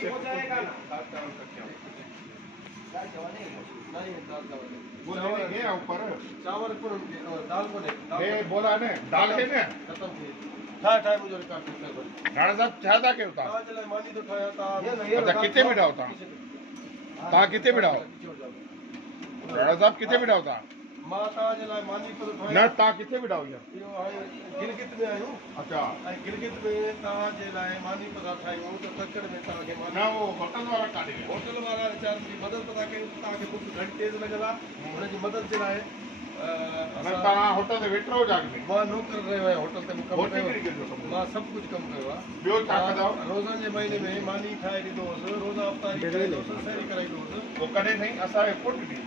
से हो जाएगा ना। दाल चावल का क्या होता है? दाल चावल नहीं दाल चावल वो लेने गए हैं ऊपर चावल को दाल को नहीं ये बोला ने दाल है ना खत्म थी ठाए मुझे काट कर राणा साहब चाहता क्या होता आज ले मानी तो ठाया था अच्छा कितने बिठा होता ता कितने बिठा हो राणा साहब कितने बिठा होता माता जे लाइ मानी पर न ठाया ता कितने बिठा हुआ इहो हाणे गिलगित में आहियूं अच्छा ऐं गिलगित में तव्हांजे लाइ मानी पता ठाहियूं त तकड़ में तव्हांखे न मानी वो होटल वाला काढे विया होटल वारा वीचारनि जी मदद पता कयूं तव्हांखे बुख घणी तेज़ लॻल आहे हुनजी मदद जे लाइ मैं तव्हां होटल ते वेठो हो जाग में मां नौकर रहियो आहियां होटल ते मूं कमु होटल कयो कहिड़ी कहिड़ी कमु मां सभु कुझु कमु कयो आहे ॿियो छा कंदा आहियो? रोज़नि जे महीने में मानी ठाहे ॾींदो हुउसि रोज़ा अफ़्तारी करे ॾींदो हुउसि सैरी कराईंदो हुउसि वो कॾहिं ताईं असांखे कोट ॾिनी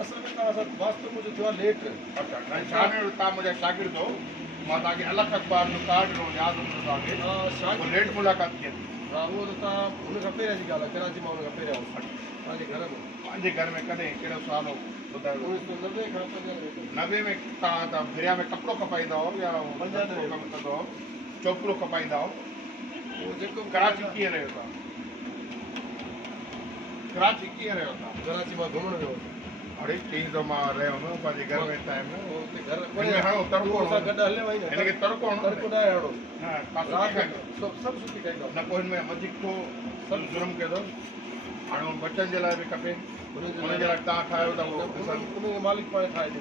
असल में तव्हां सां वास्तव मुंहिंजो थियो आहे लेट अच्छा न शागिर्द तव्हां मुंहिंजा शागिर्द हो मां तव्हांखे अलॻि अख़बार जो कार्ड ॾिनो यादि हूंदो तव्हांखे वो लेट मुलाक़ात थिए हा उहो त तव्हां हुन खां पहिरियां जी ॻाल्हि आहे कराची मां हुन खां पहिरियां हुउसि पंहिंजे घर में पंहिंजे घर में कॾहिं कहिड़ो साल हो ॿुधायो 1990 खां 95 नवे में तव्हां त भिरिया में कपिड़ो खपाईंदा हो या पंजानवे में। कमु कंदो हो चोपड़ो खपाईंदा हो उहो जेको कराची कीअं रहियो तव्हां कराची कीअं रहियो तव्हां कराची मां घुमण वियो हुउसि अड़े चई त मां रहियो हुउमि पंहिंजे घर में टाइम पोइ हुते घर हिनमें हाणे तड़को सां गॾु हले वई न हिनखे तड़को हणो तड़को न हणो न तव्हां राति सुठी जो सभु सुठी खाईंदो न पोइ हिनमें वधीक को सभु जुर्म कयो अथव हाणे हुन बचनि जे लाइ बि खपे हुनजे लाइ तव्हां ठाहियो था उहो ॾिसनि उनखे मालिक पाण ठाहे ॾींदो